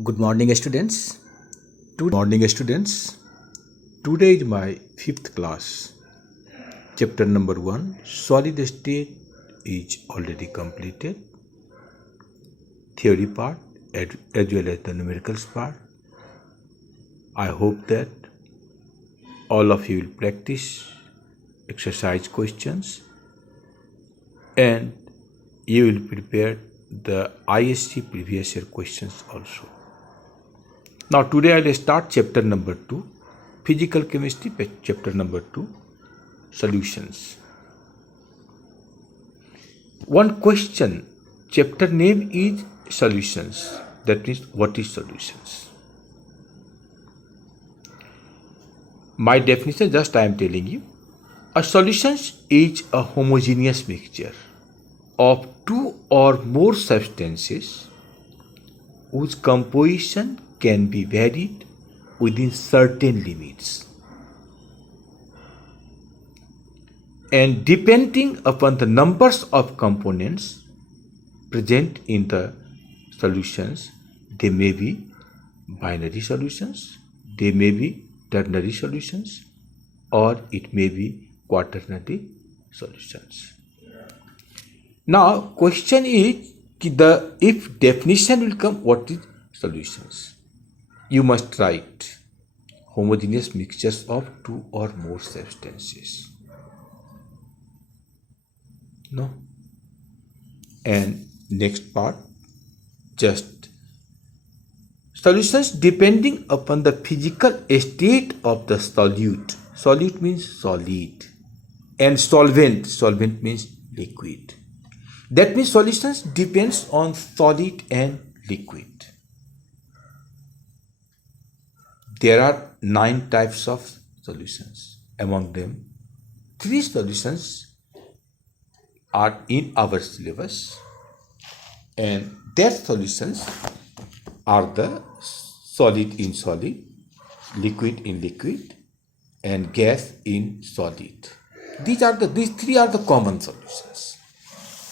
Good morning, students. Today is my fifth class. Chapter number 1, solid state, is already completed. Theory part as well as the numericals part. I hope that all of you will practice exercise questions and you will prepare the ISC previous year questions also. Now today I will start chapter number 2, physical chemistry, chapter number 2, solutions. One question, chapter name is solutions. That means what is solutions? My definition just I am telling you. A solution is a homogeneous mixture of two or more substances whose composition can be varied within certain limits. And depending upon the numbers of components present in the solutions, they may be binary solutions, they may be ternary solutions, or it may be quaternary solutions. Now, question is, if definition will come, what is solutions? You must write homogeneous mixtures of two or more substances. No. And next part, just solutions depending upon the physical state of the solute. Solute means solid, and solvent. Solvent means liquid. That means solutions depends on solid and liquid. There are 9 types of solutions. Among them, 3 solutions are in our syllabus, and their solutions are the solid in solid, liquid in liquid, and gas in solid. These 3 are the common solutions,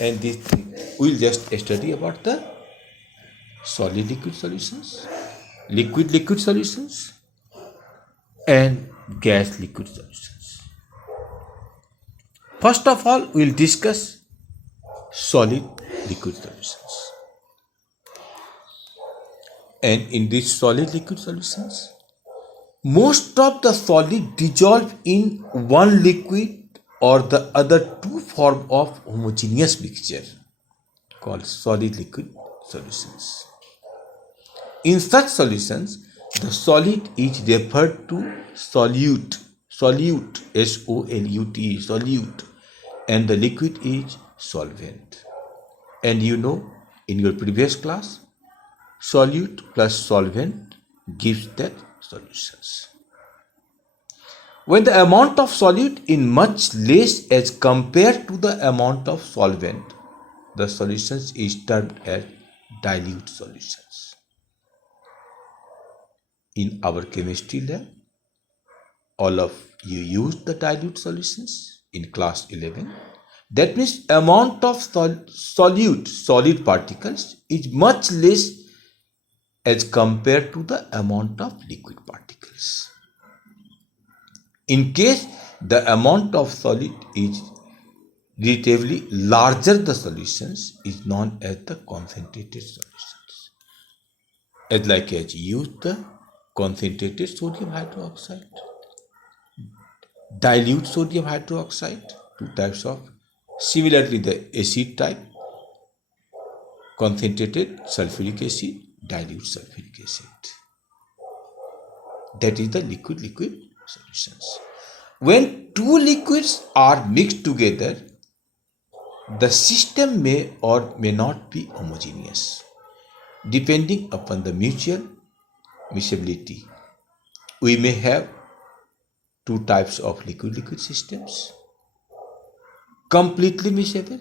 and these 3 we will just study about the solid liquid solutions, liquid liquid solutions, and gas liquid solutions. First of all, we will discuss solid liquid solutions. And in these solid liquid solutions, most of the solid dissolve in one liquid or the other two form of homogeneous mixture called solid liquid solutions. In such solutions, the solid is referred to solute, S-O-L-U-T, solute, and the liquid is solvent. And you know, in your previous class, solute plus solvent gives that solutions. When the amount of solute is much less as compared to the amount of solvent, the solutions is termed as dilute solutions. In our chemistry lab, all of you used the dilute solutions in class 11. That means amount of solute, solid particles, is much less as compared to the amount of liquid particles. In case the amount of solid is relatively larger, the solutions is known as the concentrated solutions. As you use the concentrated sodium hydroxide, dilute sodium hydroxide, 2 types of, similarly the acid type, concentrated sulfuric acid, dilute sulfuric acid. That is the liquid liquid solutions. When 2 liquids are mixed together, the system may or may not be homogeneous depending upon the mutual miscibility. We may have 2 types of liquid liquid systems: completely miscible,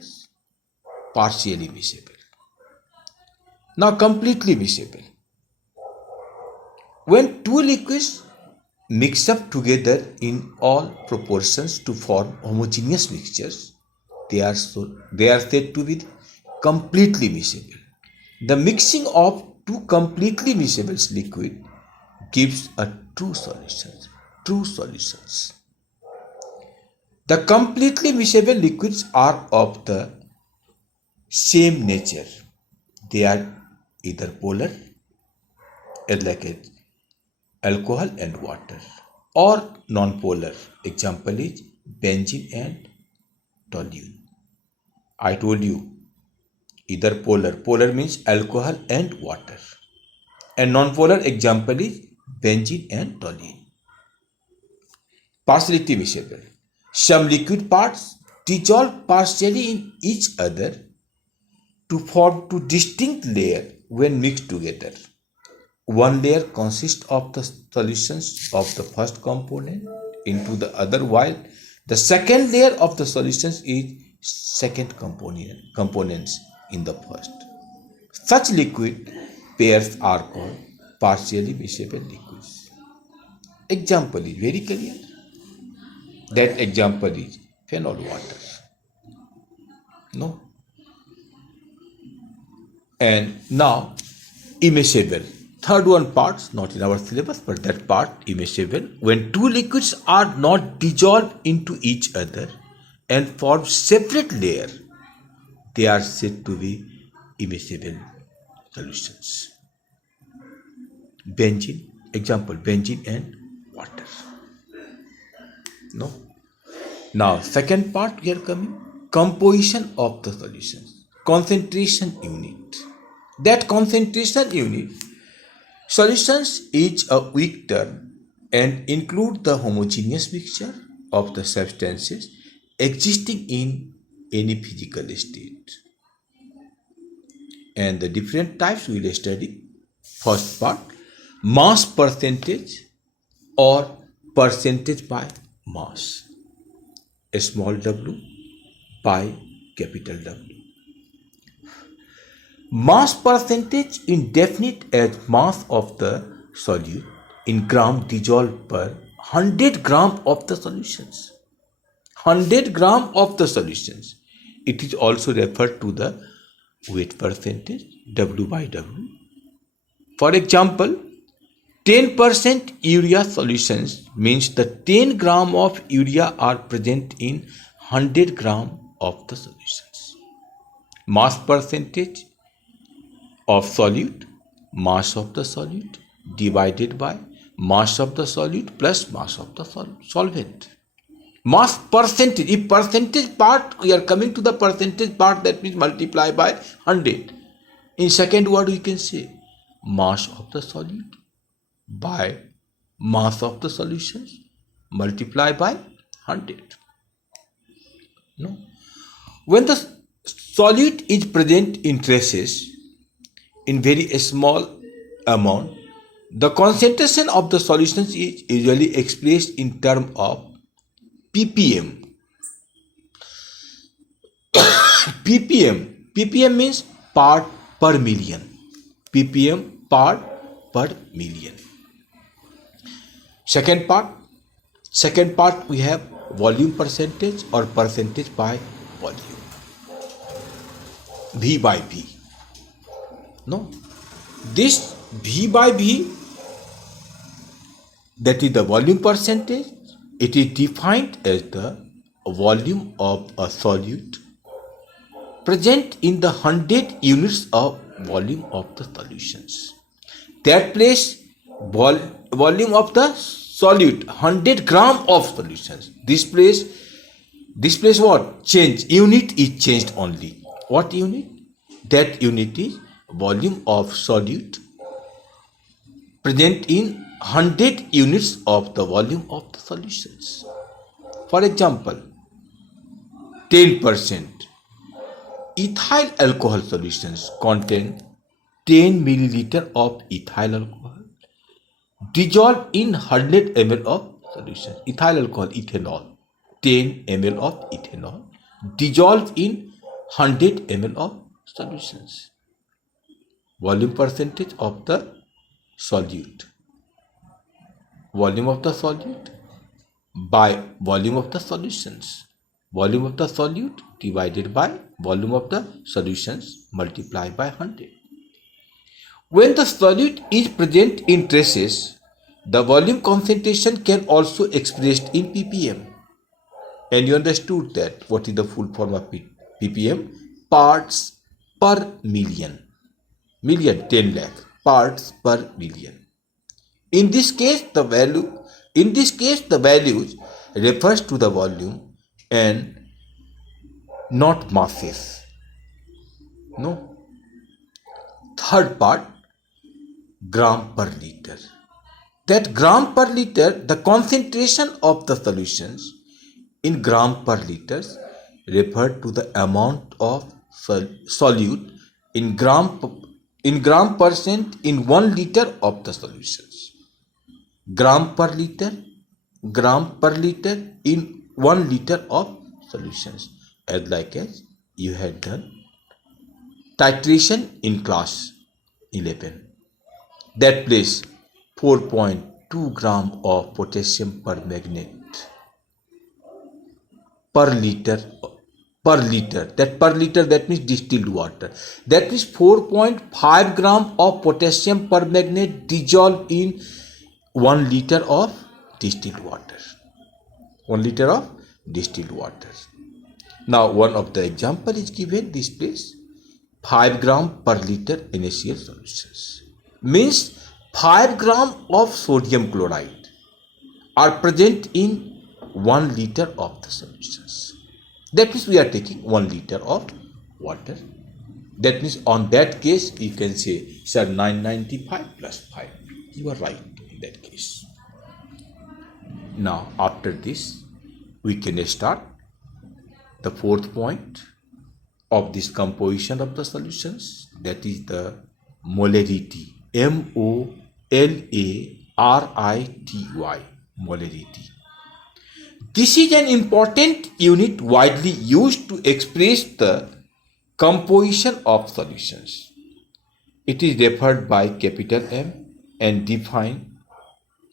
partially miscible. Now, completely miscible. When 2 liquids mix up together in all proportions to form homogeneous mixtures, they are said to be completely miscible. The mixing of two completely miscible liquid gives a true solution. True solutions. The completely miscible liquids are of the same nature. They are either polar, like alcohol and water, or non-polar. Example is benzene and toluene. I told you either polar. Polar means alcohol and water. And non-polar example is benzene and toluene. Partially miscible. Some liquid parts dissolve partially in each other to form two distinct layers when mixed together. One layer consists of the solutions of the first component into the other, while the second layer of the solutions is second components in the first. Such liquid pairs are called partially miscible liquids. Example is very clear. That example is phenol water. No. And now immiscible. Third one part, not in our syllabus, but that part, immiscible. When two liquids are not dissolved into each other and form separate layer, they are said to be immiscible solutions. Benzene, example, benzene and water. No. Now, second part we are coming, composition of the solutions, concentration unit. That concentration unit, solutions is a weak term and include the homogeneous mixture of the substances existing in any physical state. And the different types we will study. First part, mass percentage or percentage by mass. Small w by capital W. Mass percentage is defined as mass of the solute in gram dissolved per 100 gram of the solutions. 100 gram of the solutions. It is also referred to the weight percentage, W by W. For example, 10% urea solutions means the 10 gram of urea are present in 100 gram of the solutions. Mass percentage of solute, mass of the solute divided by mass of the solute plus mass of the solvent. Mass percentage, if percentage part, we are coming to the percentage part, that means multiply by 100. In second word we can say mass of the solute by mass of the solutions multiply by 100. No. When the solute is present in traces in very small amount, the concentration of the solutions is usually expressed in terms of ppm. ppm means part per million. ppm part per million. Second part we have volume percentage or percentage by volume. V by V. No, this V by V, that is the volume percentage. It is defined as the volume of a solute present in the 100 units of volume of the solutions. That place volume of the solute, 100 gram of solutions. This place what? Change. Unit is changed only. What unit? That unit is volume of solute present in 100 units of the volume of the solutions. For example, 10% ethyl alcohol solutions contain 10 milliliter of ethyl alcohol dissolved in 100 ml of solution. Ethyl alcohol, ethanol, 10 ml of ethanol dissolved in 100 ml of solutions. Volume percentage of the solute. Volume of the solute by volume of the solutions. Volume of the solute divided by volume of the solutions multiplied by 100. When the solute is present in traces, the volume concentration can also expressed in ppm. And you understood that what is the full form of ppm? Parts per million. Million, 10 lakh. Parts per million. In this case, the values refers to the volume and not masses. No. Third part, gram per liter. That gram per liter, the concentration of the solutions in gram per liters refer to the amount of solute in gram percent in 1 liter of the solutions. Gram per liter in 1 liter of solutions, as you had done titration in class 11. That place 4.2 gram of potassium permanganate per liter. That means distilled water. That means 4.5 gram of potassium permanganate dissolved in 1 liter of distilled water. 1 liter of distilled water. Now one of the example is given this place. 5 gram per liter NaCl solutions. Means 5 gram of sodium chloride are present in 1 liter of the solutions. That means we are taking 1 liter of water. That means on that case you can say, sir, 995 plus 5. You are right in that case. Now after this we can start the fourth point of this composition of the solutions, that is the molarity. MOLARITY, molarity. This is an important unit widely used to express the composition of solutions. It is referred by capital M and defined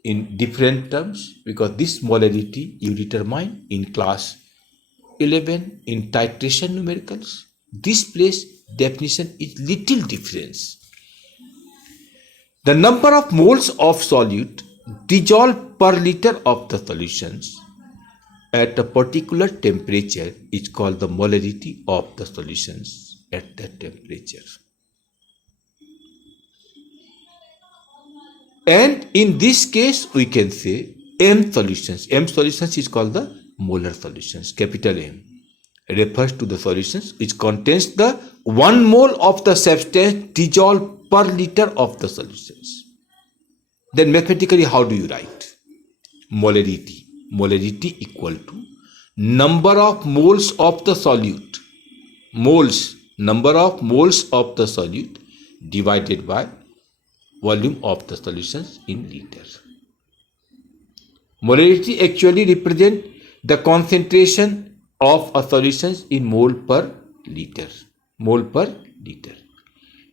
in different terms because this molarity you determine in class 11 in titration numericals. This place definition is little difference. The number of moles of solute dissolved per liter of the solutions at a particular temperature is called the molarity of the solutions at that temperature. And in this case we can say M solutions. M solutions is called the molar solutions. Capital M refers to the solutions which contains the 1 mole of the substance dissolved per liter of the solutions. Then mathematically how do you write? Molarity. Molarity equal to number of moles of the solute. Moles. Number of moles of the solute divided by volume of the solutions in liters. Molarity actually represent the concentration of a solutions in mole per liter. Mole per liter.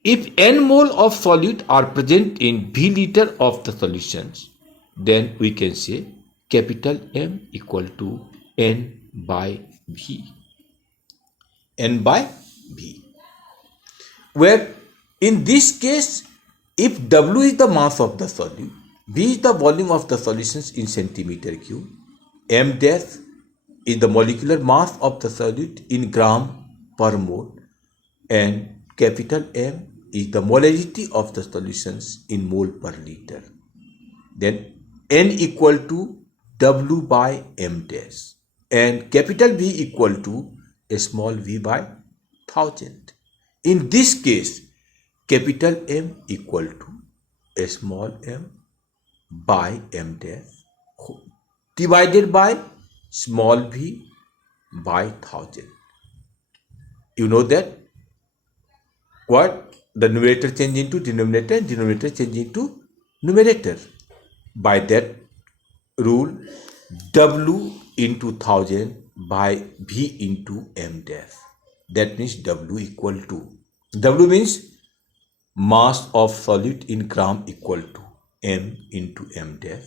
If n mole of solute are present in V liter of the solutions, then we can say capital M equal to N by V. N by V. Where in this case, if W is the mass of the solute, V is the volume of the solutions in centimeter cube, M dash is the molecular mass of the solute in gram per mole, and capital M is the molarity of the solutions in mole per liter. Then N equal to W by M dash and capital V equal to a small v by 1000. In this case, capital M equal to a small m by m dash divided by small v by 1000. You know that what? The numerator change into denominator and denominator change into numerator. By that rule, W into 1000 by V into M dash. That means W equal to, W means mass of solute in gram equal to M into M dash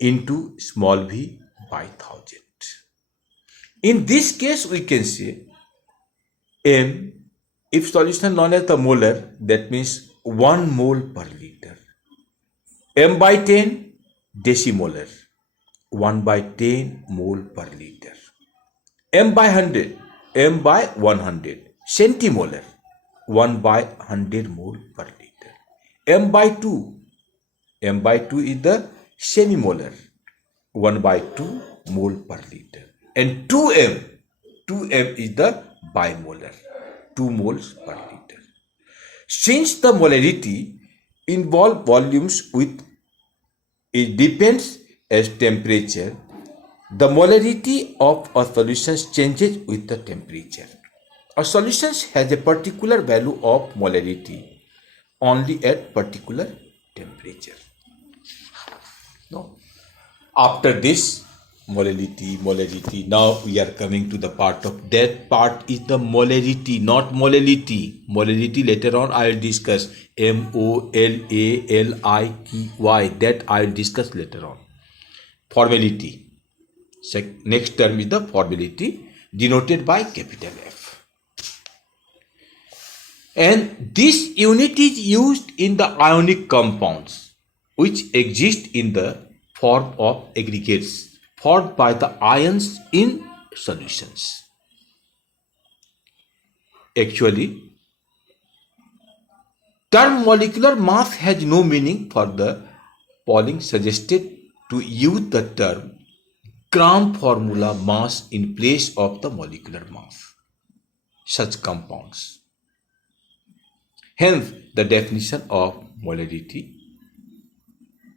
into small v by 1000. In this case, we can say M If solution known as the molar, that means 1 mole per liter. M by 10 decimolar, 1 by 10 mole per liter. M by 100, M by 100 centimolar, 1 by 100 mole per liter. M by 2, M by 2 is the semimolar, 1 by 2 mole per liter. And 2m is the bimolar, 2 moles per liter. Since the molarity involve volumes with it depends as temperature, the molarity of a solution changes with the temperature. A solution has a particular value of molarity only at particular temperature. No. After this molarity, now we are coming to the part of that part is the molarity, not molality. Molarity later on I will discuss. MOLALITY, that I will discuss later on. Formality. Next term is the formality denoted by capital F. And this unit is used in the ionic compounds which exist in the form of aggregates formed by the ions in solutions. Actually, term molecular mass has no meaning for the Pauling suggested to use the term gram formula mass in place of the molecular mass, such compounds. Hence, the definition of molarity,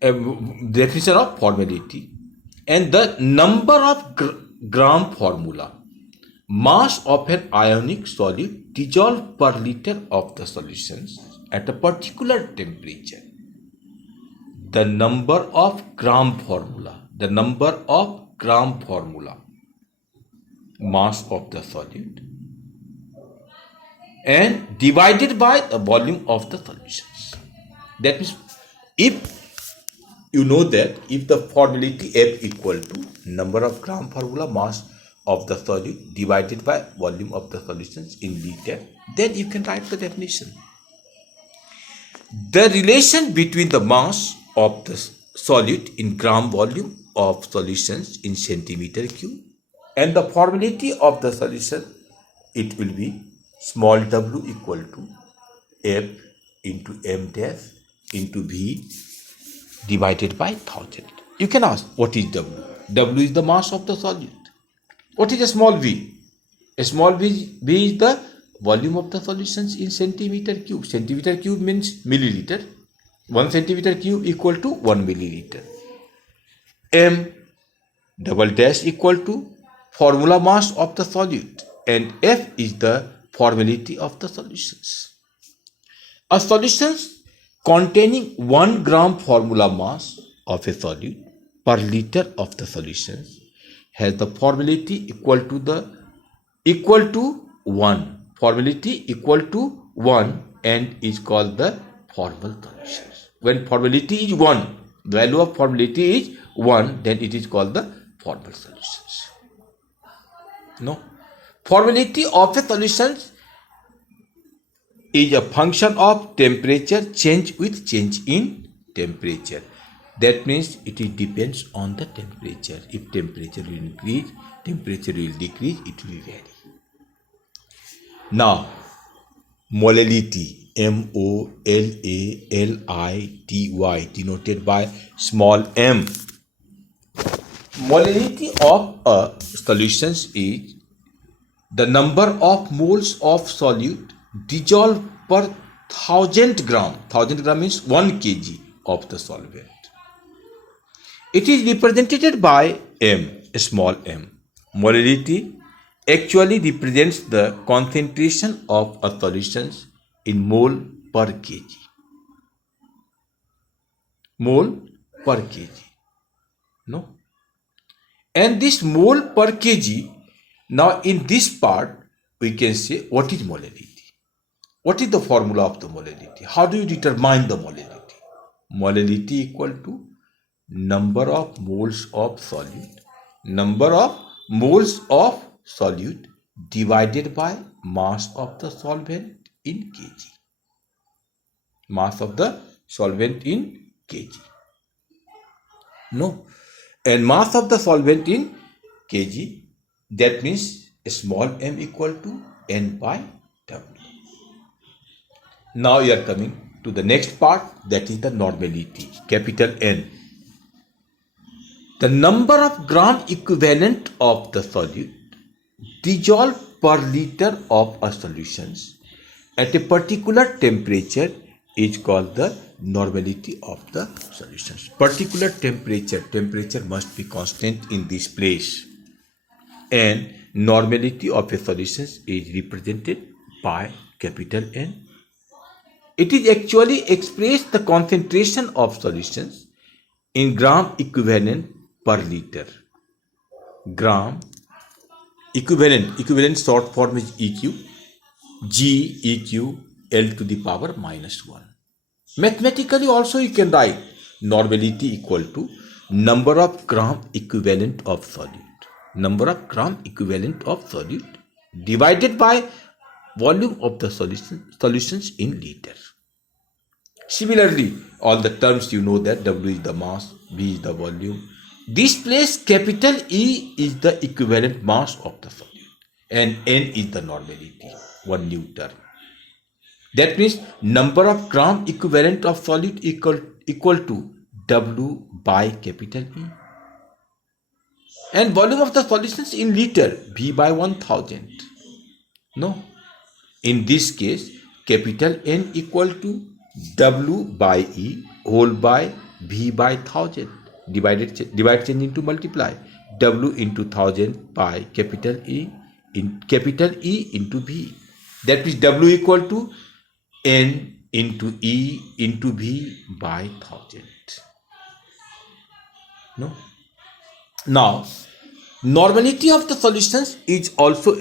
definition of formality, and the number of gram formula mass of an ionic solid dissolved per liter of the solutions at a particular temperature. The number of gram formula mass of the solid and divided by the volume of the solutions. That means if you know that if the formality F equal to number of gram formula mass of the solid divided by volume of the solutions in liter, then you can write the definition. The relation between the mass of the solid in gram volume of solutions in centimeter cube and the formality of the solution, it will be small w equal to F into m dash into V divided by 1000. You can ask, what is W? W is the mass of the solid. What is a small v? A small v is the volume of the solutions in centimeter cube. Centimeter cube means milliliter. 1 centimeter cube equal to 1 milliliter. M double dash equal to formula mass of the solid, and F is the formality of the solutions. A solution containing 1 gram formula mass of a solid per liter of the solutions has the formality equal to 1. Formality equal to 1 and is called the formal solutions. When formality is 1, the value of formality is 1, then it is called the formal solutions. No. Formality of a solution is a function of temperature change with change in temperature. That means it depends on the temperature. If temperature will increase, temperature will decrease, it will vary. Now, molality, MOLALITY, denoted by small m. Molality of a solution is the number of moles of solute dissolved per 1000 gram. 1000 gram means 1 kg of the solvent. It is represented by m, small m. Molality actually represents the concentration of a solution in mole per kg. Mole per kg. No? And this mole per kg, now in this part we can say what is molality. What is the formula of the molality? How do you determine the molality? Molality equal to number of moles of solute. Number of moles of solute divided by mass of the solvent in kg. Mass of the solvent in kg. No. And mass of the solvent in kg, that means small m equal to n by w. Now you are coming to the next part, that is the normality, capital N. The number of gram equivalent of the solute dissolved per liter of a solution at a particular temperature is called the normality of the solutions. Particular temperature must be constant in this place, and normality of a solution is represented by capital N. It is actually expressed the concentration of solutions in gram equivalent per liter. Gram equivalent short form is EQ, G EQ L to the power minus 1. Mathematically also you can write normality equal to number of gram equivalent of solute. Number of gram equivalent of solute divided by volume of the solutions in liter. Similarly, all the terms you know that W is the mass, V is the volume. This place capital E is the equivalent mass of the solute and N is the normality, one new term. That means number of gram equivalent of solute equal to W by capital E. And volume of the solutions in liter, V by 1000. No. In this case, capital N equal to W by E whole by V by 1000. Divide change into multiply. W into 1000 by capital E into V. That is W equal to N into E into V by 1000. No. Now, normality of the solutions is also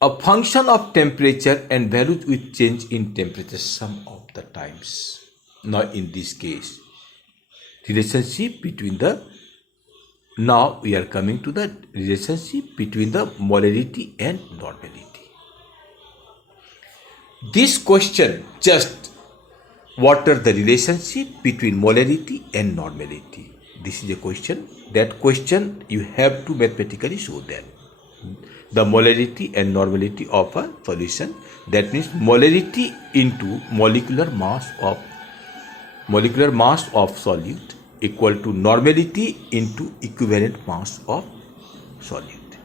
a function of temperature and values with change in temperature some of the times. Now, in this case, relationship between the, now we are coming to the relationship between the molarity and normality. This question just, what are the relationship between molarity and normality? This is a question. That question you have to mathematically show that. The molarity and normality of a solution, that means molarity into molecular mass of solute equal to normality into equivalent mass of solute.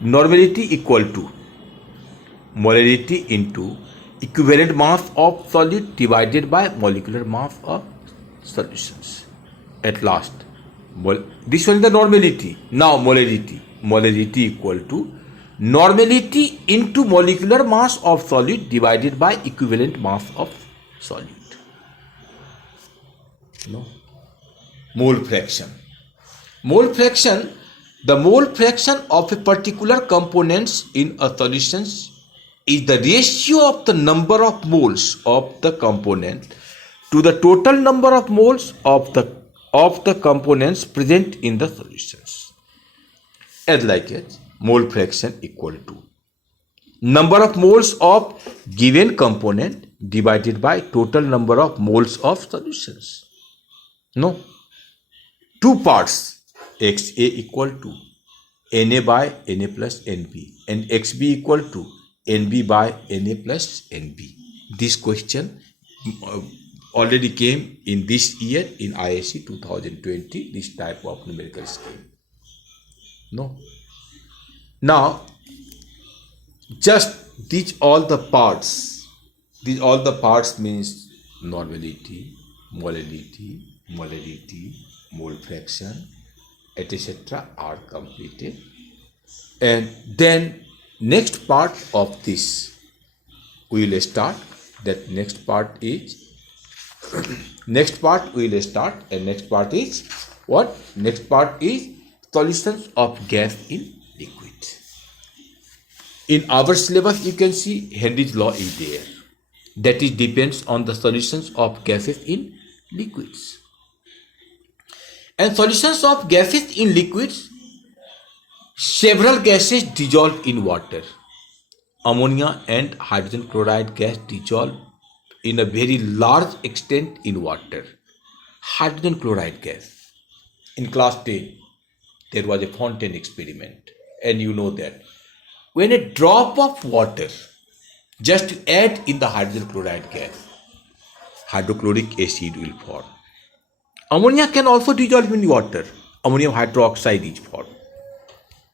Normality equal to molarity into equivalent mass of solute divided by molecular mass of solutions. At last, this one is the normality. Now molarity equal to normality into molecular mass of solute divided by equivalent mass of solute. No. Mole fraction. The mole fraction of a particular components in a solution is the ratio of the number of moles of the component to the total number of moles of the components present in the solutions. As like it, mole fraction equal to number of moles of given component divided by total number of moles of solutions. No. Two parts, XA equal to Na by Na plus Nb and XB equal to Nb by Na plus Nb. This question already came in this year in ISC 2020, this type of numerical scheme. No. Now, just these all the parts means normality, molarity, mole fraction, etc. are completed. And then next part of this we will start. That next part is next part we will start, and next part is what? Next part is solutions of gas in liquid. In our syllabus you can see Henry's law is there. That is depends on the solutions of gases in liquids. And solutions of gases in liquids, several gases dissolved in water. ammonia and hydrogen chloride gas dissolve in a very large extent in water. Hydrogen chloride gas. In class 10, there was a fountain experiment, and you know that when a drop of water just to add in the hydrogen chloride gas, hydrochloric acid will form. Ammonia can also dissolve in water. Ammonium hydroxide is formed.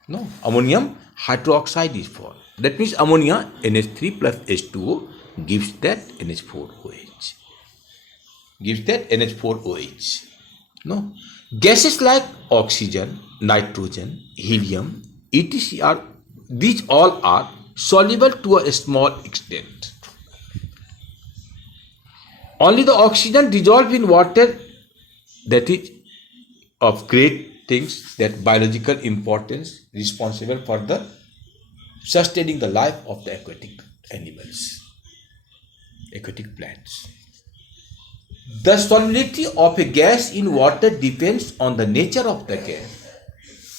No, ammonium hydroxide is formed. That means ammonia NH3 plus H2O gives that NH4OH. Gives that NH4OH. No, gases like oxygen, nitrogen, helium, etc. These all are soluble to a small extent. Only the oxygen dissolved in water, that is of great things, that biological importance, responsible for the sustaining the life of the aquatic animals, aquatic plants. The solubility of a gas in water depends on the nature of the gas,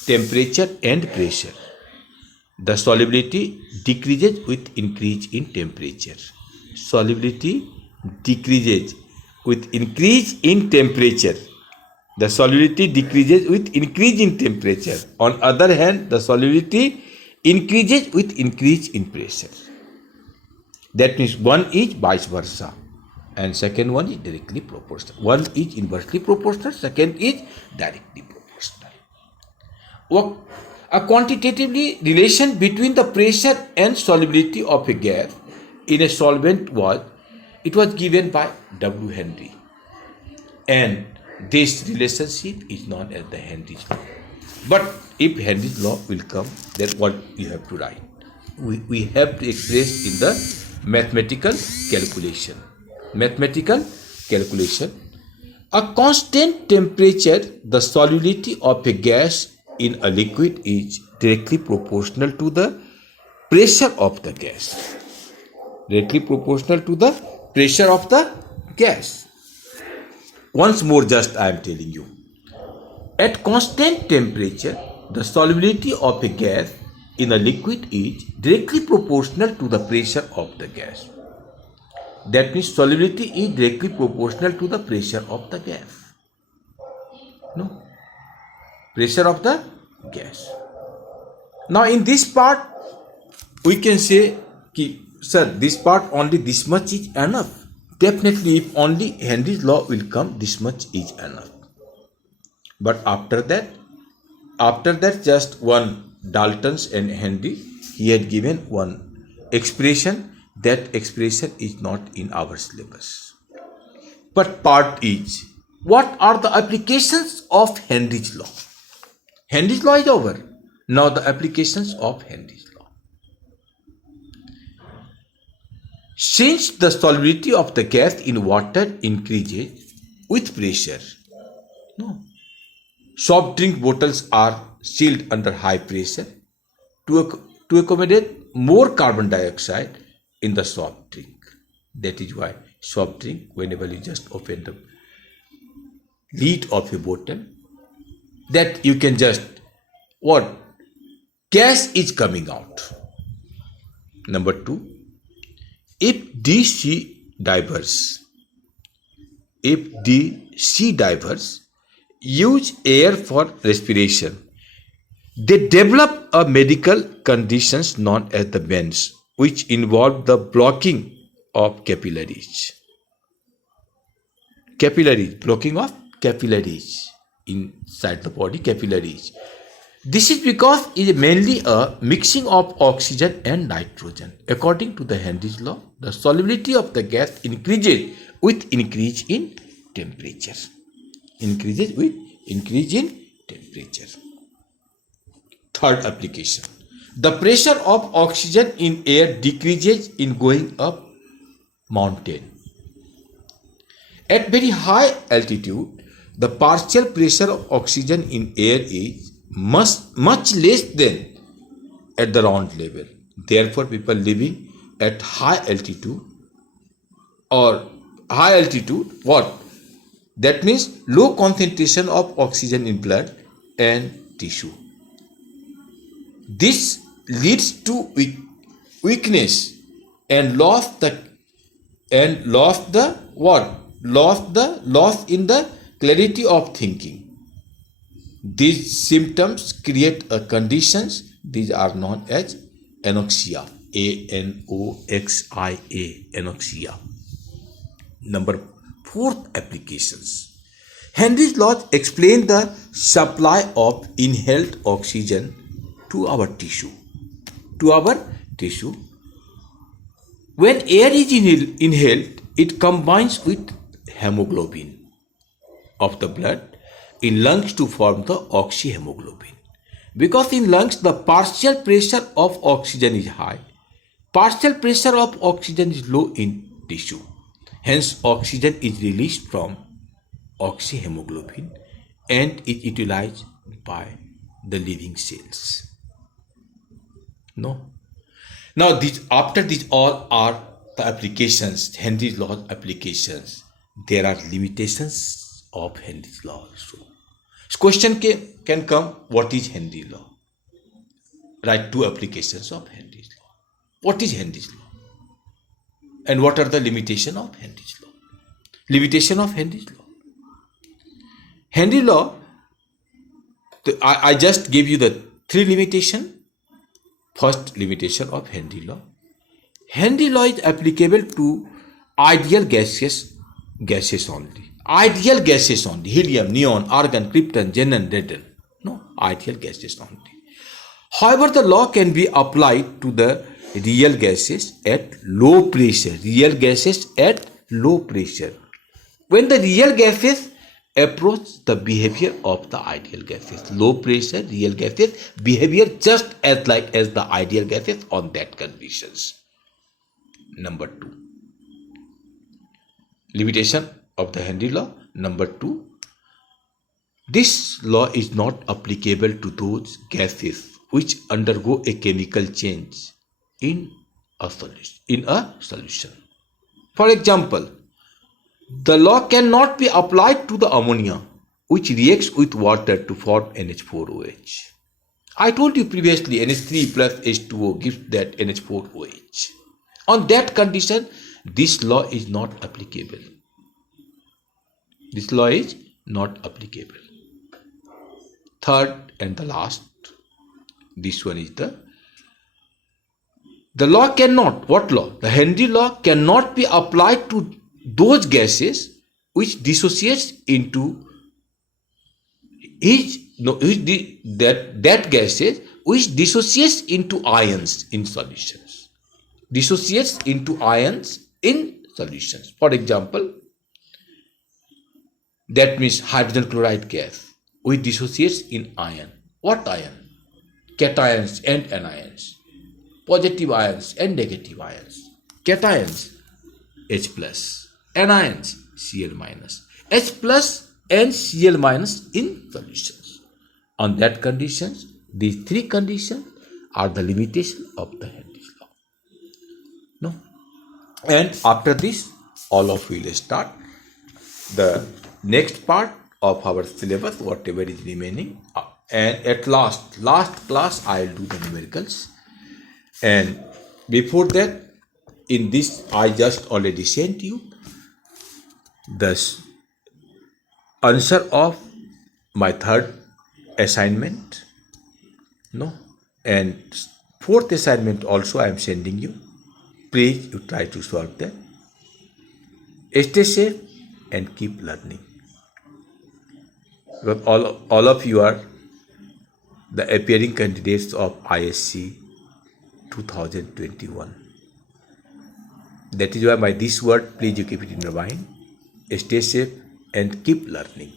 temperature and pressure. The solubility decreases with increase in temperature. Solubility decreases with increase in temperature. The solubility decreases with increase in temperature. On other hand, the solubility increases with increase in pressure. That means one is vice versa, and second one is directly proportional. One is inversely proportional, second is directly proportional. A quantitatively relation between the pressure and solubility of a gas in a solvent was given by W. Henry, and this relationship is known as the Henry's law. But if Henry's law will come, then what you have to write? We have to express in the mathematical calculation. Mathematical calculation. A constant temperature, the solubility of a gas in a liquid is directly proportional to the pressure of the gas. Directly proportional to the pressure of the gas. Once more, just I am telling you. At constant temperature, the solubility of a gas in a liquid is directly proportional to the pressure of the gas. That means solubility is directly proportional to the pressure of the gas. No? Pressure of the gas. Now in this part, we can say, sir, this part only this much is enough. Definitely, if only Henry's law will come, this much is enough. But after that, just one Dalton's and Henry, he had given one expression. That expression is not in our syllabus. But part is, what are the applications of Henry's law? Henry's law is over. Now the applications of Henry's law. Since the solubility of the gas in water increases with pressure, soft drink bottles are sealed under high pressure to accommodate more carbon dioxide in the soft drink. That is why soft drink, whenever you just open the lid of a bottle, that you can just, gas is coming out. Number 2, if the sea divers use air for respiration, they develop a medical conditions known as the bends, which involve the blocking of capillaries. Blocking of capillaries inside the body, capillaries. This is because it is mainly a mixing of oxygen and nitrogen. According to the Henry's law, the solubility of the gas increases with increase in temperature. Increases with increase in temperature. Third application. The pressure of oxygen in air decreases in going up mountain. At very high altitude, the partial pressure of oxygen in air is much less than at the ground level. Therefore, people living at high altitude, what? That means low concentration of oxygen in blood and tissue. This leads to weakness and lost the what? Lost in the clarity of thinking. These symptoms create a conditions. These are known as anoxia. Anoxia. Anoxia. Number fourth applications. Henry's laws explain the supply of inhaled oxygen to our tissue. To our tissue. When air is inhaled, it combines with hemoglobin of the blood in lungs to form the oxyhemoglobin. Because in lungs the partial pressure of oxygen is high, partial pressure of oxygen is low in tissue. Hence oxygen is released from oxyhemoglobin and is utilized by the living cells. No. Now after these all are the applications, Henry's law applications. There are limitations of Henry's law also. Question can come, what is Henry's law? Write two applications of Henry's law. What is Henry's law? And what are the limitations of Henry's law? Limitation of Henry's law. Henry law, I just gave you the three limitations. First limitation of Henry law. Henry law is applicable to ideal gases only. Ideal gases only. Helium, neon, argon, krypton, xenon, radon. No, ideal gases only. However, the law can be applied to the real gases at low pressure. Real gases at low pressure. When the real gases approach the behavior of the ideal gases. Low pressure real gases behavior just as like as the ideal gases on that conditions. Number 2. Limitation of the Henry law. Number 2. This law is not applicable to those gases which undergo a chemical change in a solution. For example, the law cannot be applied to the ammonia which reacts with water to form NH4OH. I told you previously NH3 plus H2O gives that NH4OH. On that condition, this law is not applicable. This law is not applicable. Third and the last, this one is the law cannot, what law? The Henry law cannot be applied to those gases which dissociates into that gases which dissociates into ions in solutions. Dissociates into ions in solutions. For example, that means hydrogen chloride gas which dissociates in ion. What ion? Cations and anions. Positive ions and negative ions. Cations H plus. Anions Cl minus. H plus and Cl minus in solutions. On that conditions, these three conditions are the limitation of the Henry's law. No. And after this, all of you will start the next part of our syllabus, whatever is remaining. And at last class, I will do the numericals. And before that, in this, I just already sent you the answer of my third assignment. No. And fourth assignment also I am sending you. Please you try to solve that. Stay safe and keep learning. Because all of you are the appearing candidates of ISC 2021. That is why by this word, please you keep it in your mind. Stay safe and keep learning.